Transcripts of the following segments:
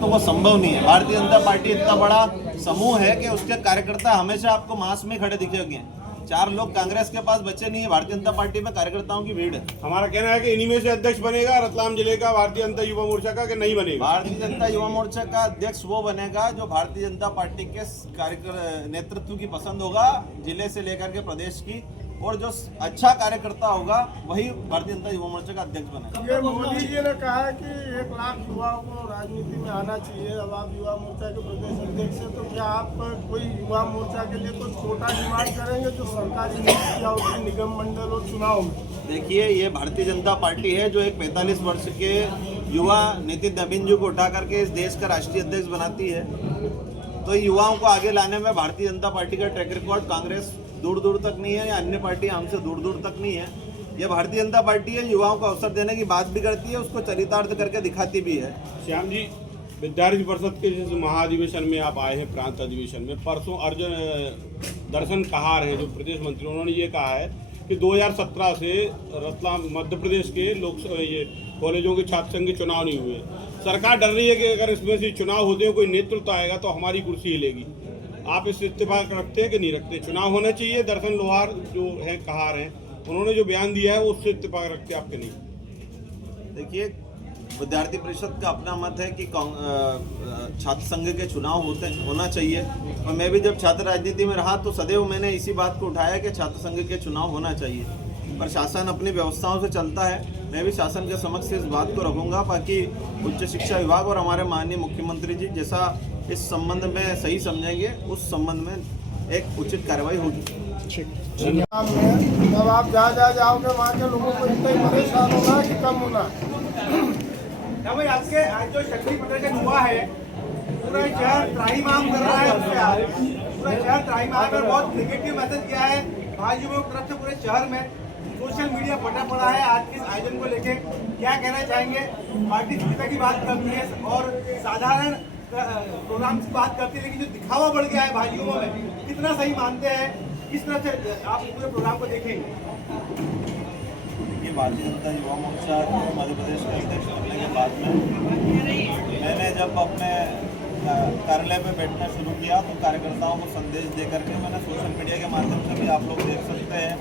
तो वो संभव नहीं है। भारतीय जनता पार्टी इतना बड़ा समूह है कि उसके कार्यकर्ता हमेशा आपको मास में खड़े दिखेंगे। 4 लोग कांग्रेस के पास बचे नहीं है, भारतीय जनता पार्टी में कार्यकर्ताओं की भीड़ है। हमारा कहना है कि इन्हीं में से अध्यक्ष बनेगा रतलाम जिले का भारतीय जनता युवा मोर्चा का, कि नहीं बनेगा? भारतीय जनता युवा मोर्चा का अध्यक्ष वो बनेगा जो भारतीय जनता पार्टी के नेतृत्व की पसंद होगा, जिले से लेकर के प्रदेश की, और जो अच्छा कार्यकर्ता होगा वही भारतीय जनता युवा मोर्चा का अध्यक्ष बनेगा। ये मोदी जी ने कहा है कि 1 लाख युवाओं को राजनीति में आना चाहिए। अब आप युवा मोर्चा के प्रदेश अध्यक्ष हैं, तो क्या आप कोई युवा मोर्चा के लिए कोई छोटा डिमांड करेंगे जो सरकारी नीति या उसके निगम मंडल और चुनाव में? देखिए, ये भारतीय जनता पार्टी है जो एक 45 वर्ष के युवा नितिन नवीन जी को उठा करके इस देश का राष्ट्रीय अध्यक्ष बनाती है। तो युवाओं को आगे लाने में भारतीय जनता पार्टी का ट्रैक रिकॉर्ड कांग्रेस दूर दूर तक नहीं है, या अन्य पार्टी हमसे दूर दूर तक नहीं है। ये भारतीय जनता पार्टी है, युवाओं को अवसर देने की बात भी करती है, उसको चरितार्थ करके दिखाती भी है। श्याम जी, विद्यार्थी परिषद के जिस महाधिवेशन में आप आए हैं, प्रांत अधिवेशन में, परसों अर्जुन दर्शन कहार हैं जो प्रदेश मंत्री, उन्होंने ये कहा है कि 2017 से रतलाम मध्य प्रदेश के ये कॉलेजों के छात्र संघ के चुनाव नहीं हुए। सरकार डर रही है कि अगर इसमें से चुनाव होते हुए कोई नेतृत्व आएगा तो हमारी कुर्सी हिलेगी। आप इस इत्तेफाक रखते हैं कि नहीं रखते? चुनाव होना चाहिए। दर्शन लोहार जो है कहार हैं, उन्होंने जो बयान दिया है वो उससे इत्तेफाक रखते हैं आपके नहीं? देखिए, विद्यार्थी परिषद का अपना मत है कि छात्र संघ के चुनाव होना चाहिए, और मैं भी जब छात्र राजनीति में रहा तो सदैव मैंने इसी बात को उठाया कि छात्र संघ के चुनाव होना चाहिए। पर शासन अपनी व्यवस्थाओं से चलता है, मैं भी शासन के समक्ष इस बात को रखूंगा, बाकी उच्च शिक्षा विभाग और हमारे माननीय मुख्यमंत्री जी जैसा इस संबंध में सही समझेंगे, उस संबंध में एक उचित कार्रवाई होगी। अब आप जहाँ जाओगे वहाँ के लोगों को इतना ही परेशान होना है कि कम होना है? भाई, आपके आज जो शक्ति प्रदर्शन हुआ है, पूरा शहर त्राहिमाम कर रहा है, पूरा शहर त्राहिमाम कर बहुत नेगेटिव मैसेज किया है भाजपा की तरफ से पूरे शहर में। सोशल मीडिया फटा पड़ा है आज के इस आयोजन को लेके, क्या कहना चाहेंगे? पार्टी सुविधा की बात करती है और साधारण प्रोग्राम की बात करती है, लेकिन जो दिखावा बढ़ गया है भाजयुमो में, कितना सही मानते हैं? किस तरह से आप पूरे प्रोग्राम को देखेंगे? ये भारतीय जनता युवा मोर्चा मध्य प्रदेश के अध्यक्ष बनने के बाद में मैंने जब अपने कार्यालय में बैठना शुरू किया तो कार्यकर्ताओं को संदेश दे करके मैंने सोशल मीडिया के माध्यम से भी, आप लोग देख सकते हैं,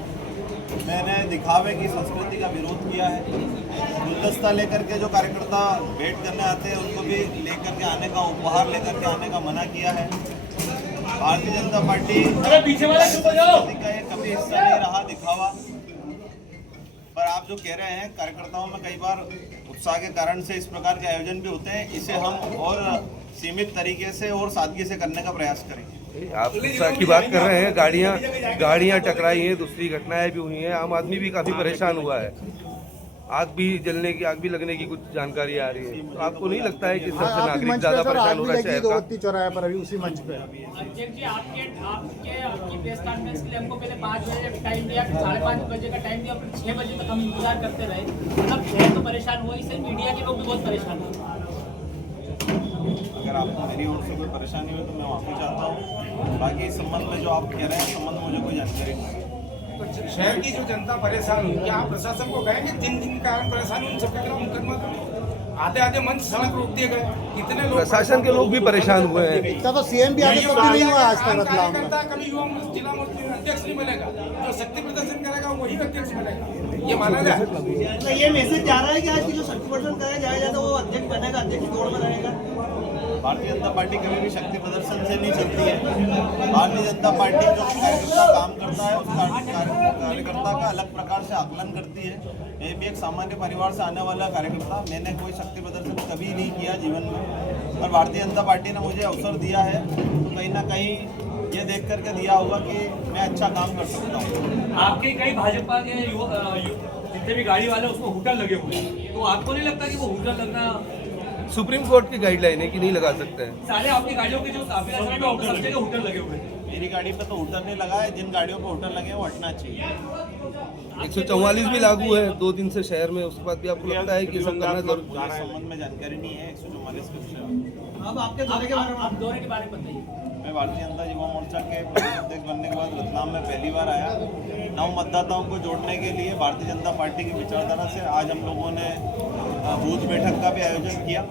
मैंने दिखावे की संस्कृति का विरोध किया है। गुलदस्ता लेकर के जो कार्यकर्ता भेंट करने आते हैं उनको भी लेकर के आने का, उपहार लेकर के आने का मना किया है। भारतीय जनता पार्टी का ये कभी हिस्सा नहीं रहा दिखावा। पर आप जो कह रहे हैं, कार्यकर्ताओं में कई बार उत्साह के कारण से इस प्रकार के आयोजन भी होते हैं, इसे हम और सीमित तरीके से और सादगी से करने का प्रयास करेंगे। आप उत्साह की बात कर रहे हैं, गाड़ियां टकराई हैं, दूसरी घटनाएं भी हुई हैं, आम आदमी भी काफी परेशान हुआ है, आग भी लगने की कुछ जानकारी आ रही है। तो आपको नहीं लगता है कि सबसे नागरिक ज्यादा परेशान हो रहा है शहर का? चौराहे पर अभी उसी मंच पे अध्यक्ष जी, आपकी प्रेस कॉन्फ्रेंस के लिए हमको पहले 5 बजे टाइम दिया, 5:30 बजे का टाइम दिया, फिर 6 बजे तक हम इंतजार करते रहे। मतलब शहर तो परेशान हुआ, इससे मीडिया के लोग भी बहुत परेशान हुए। अगर आपको मेरी ओर से कोई परेशानी हो तो मैं माफी चाहता हूँ। बाकी इस संबंध में जो आप कह रहे हैं, संबंध में मुझे कोई जानकारी नहीं है। तो शहर की जो जनता परेशान हुई, क्या आप प्रशासन को कहेंगे जिन कारण परेशान हुई उन सबके खिलाफ मुकदमा करें? आधे मंच सड़क रोक दिए गए, कितने लोग प्रशासन के लोग भी परेशान हुए हैं। इसका तो सीएम भी आगे कभी नहीं हुआ आज तक रतलाम में। कभी युवा जिला मोर्चा अध्यक्ष नहीं बनेगा, जो शक्ति प्रदर्शन करेगा वही अध्यक्ष बनेगा, ये माना जाए? ये मैसेज जा रहा है कि आज की जो शक्ति प्रदर्शन कराया जाएगा तो वो अध्यक्ष बनेगा, अध्यक्ष की दौड़ में रहेगा। भारतीय जनता पार्टी कभी भी शक्ति प्रदर्शन से नहीं चलती है। भारतीय जनता पार्टी जो कार्यकर्ता काम करता है, उस कार्यकर्ता का अलग प्रकार से आकलन करती है। मैं भी एक सामान्य परिवार से आने वाला कार्यकर्ता, मैंने कोई शक्ति प्रदर्शन कभी नहीं किया जीवन में, और भारतीय जनता पार्टी ने मुझे अवसर दिया है तो कहीं ना कहीं ये देख करके दिया होगा कि मैं अच्छा काम कर सकता हूँ। आपके कई भाजपा के जितने भी गाड़ी वाले उसमें होटल लगे हुए हैं, तो आपको नहीं लगता कि वो होटल लगना सुप्रीम कोर्ट की गाइडलाइन है कि नहीं लगा सकते हैं? सारे आपकी गाड़ियों के जो काफिला चल रहा है सब जगह होटल लगे हुए हैं। मेरी गाड़ी पे तो होटल नहीं लगा है, जिन गाड़ियों पे होटल लगे हैं वो हटना चाहिए। 144 भी लागू है 2 दिन से शहर में, उसके बाद भी आपको लगता है कि सब करना जरूरी? इस संबंध में जानकारी नहीं है 144 के विषय में। अब आपके दौरे के बारे में, आप दौरे के बारे में बताइए। मैं भारतीय जनता युवा मोर्चा के प्रदेश अध्यक्ष बनने के बाद रतलाम में पहली बार आया। नव मतदाताओं को जोड़ने के लिए भारतीय जनता पार्टी की विचारधारा से आज हम लोगों ने बूथ बैठक का भी आयोजन किया।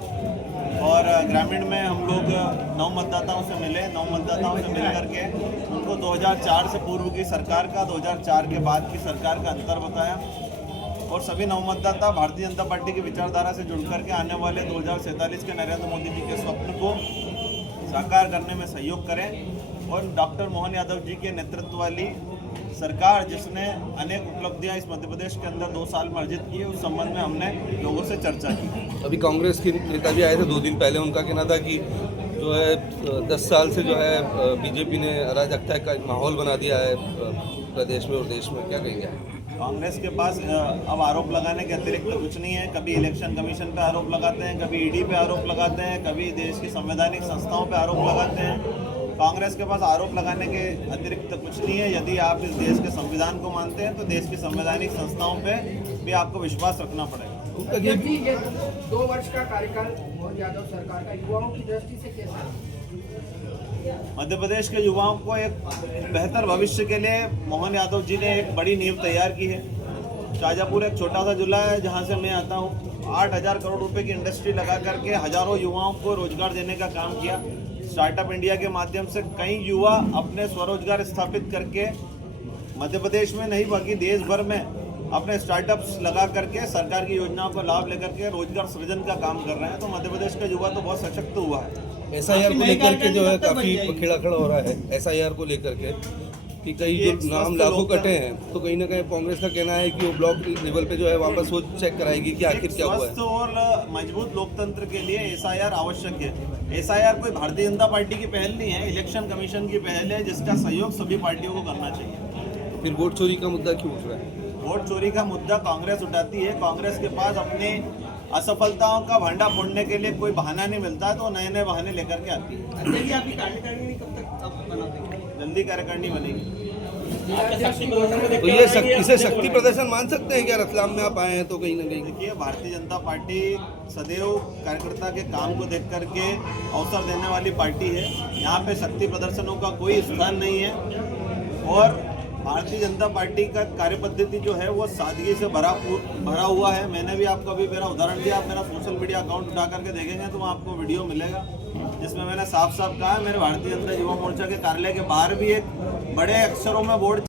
और ग्रामीण में हम लोग 9 मतदाताओं से मिले, 9 मतदाताओं से मिल करके उनको 2004 से पूर्व की सरकार का, 2004 के बाद की सरकार का अंतर बताया और सभी 9 मतदाता भारतीय जनता पार्टी की विचारधारा से जुड़ करके आने वाले 2047 के नरेंद्र मोदी जी के स्वप्न को साकार करने में सहयोग करें और डॉक्टर मोहन यादव जी के नेतृत्व वाली सरकार जिसने अनेक उपलब्धियां इस मध्य प्रदेश के अंदर 2 साल में अर्जित की है, उस संबंध में हमने लोगों से चर्चा की। अभी कांग्रेस के नेता भी आए थे 2 दिन पहले, उनका कहना था कि जो है 10 साल से जो है बीजेपी ने अराजकता का माहौल बना दिया है प्रदेश में और देश में, क्या कहेंगे? कांग्रेस के पास अब आरोप लगाने के अतिरिक्त कुछ नहीं है। कभी इलेक्शन कमीशन पे आरोप लगाते हैं, कभी ईडी पे आरोप लगाते हैं, कभी देश की संवैधानिक संस्थाओं पे आरोप लगाते हैं। कांग्रेस के पास आरोप लगाने के अतिरिक्त कुछ नहीं है। यदि आप इस देश के संविधान को मानते हैं तो देश की संवैधानिक संस्थाओं पे भी आपको विश्वास रखना पड़ेगा। ये 2 वर्ष का कार्यकाल मोहन यादव सरकार का युवाओं की दृष्टि से कैसा है? मध्य प्रदेश के युवाओं को एक बेहतर भविष्य के लिए मोहन यादव जी ने एक बड़ी नींव तैयार की है। शाहजहाँपुर एक छोटा सा जिला है जहाँ से मैं आता हूँ। 8,000 करोड़ रुपए की इंडस्ट्री लगा करके हजारों युवाओं को रोजगार देने का काम किया। स्टार्टअप इंडिया के माध्यम से कई युवा अपने स्वरोजगार स्थापित करके मध्य प्रदेश में नहीं बल्कि देश भर में अपने स्टार्टअप्स लगा करके सरकार की योजनाओं का लाभ लेकर के रोजगार सृजन का काम कर रहे हैं। तो मध्य प्रदेश का युवा तो बहुत सशक्त हुआ है। SIR को लेकर के जो है काफी खेड़ा खड़ा हो रहा है, SIR को लेकर के कि कई जो नाम लाखों कटे हैं, तो कहीं ना कहीं कांग्रेस का कहना है कि वो ब्लॉक लेवल पे जो है वापस वो चेक कराएगी कि आखिर क्या हुआ है। स्वस्थ और मजबूत लोकतंत्र के लिए SIR आवश्यक है। SIR कोई भारतीय जनता पार्टी की पहल नहीं है, इलेक्शन कमीशन की पहल है जिसका सहयोग सभी पार्टियों को करना चाहिए। फिर वोट चोरी का मुद्दा क्यों उठ रहा है? वोट चोरी का मुद्दा कांग्रेस उठाती है। कांग्रेस के पास अपनी असफलताओं का भंडा फोड़ने के लिए कोई बहाना नहीं मिलता, तो नए नए बहाने लेकर के आती है। अध्यक्ष जी, आपकी कार्यकारिणी कब तक आप बनाते हैं? जल्दी कार्यकारिणी बनेगी। तो ये इसे शक्ति प्रदर्शन मान सकते हैं क्या? रतलाम में आप आए हैं तो कहीं ना कहीं देखिए, भारतीय जनता पार्टी सदैव कार्यकर्ता के काम को देख करके अवसर देने वाली पार्टी है। यहाँ पे शक्ति प्रदर्शनों का कोई स्थान नहीं है और भारतीय जनता पार्टी का कार्यपद्धति जो है वो सादगी से भरा हुआ है। मैंने भी आपको अभी मेरा उदाहरण दिया। आप मेरा सोशल मीडिया अकाउंट उठा करके देखेंगे तो वहाँ आपको वीडियो मिलेगा जिसमें मैंने साफ साफ कहा है मेरे भारतीय जनता युवा मोर्चा के कार्यालय के बाहर भी एक बड़े अक्षरों में बोर्ड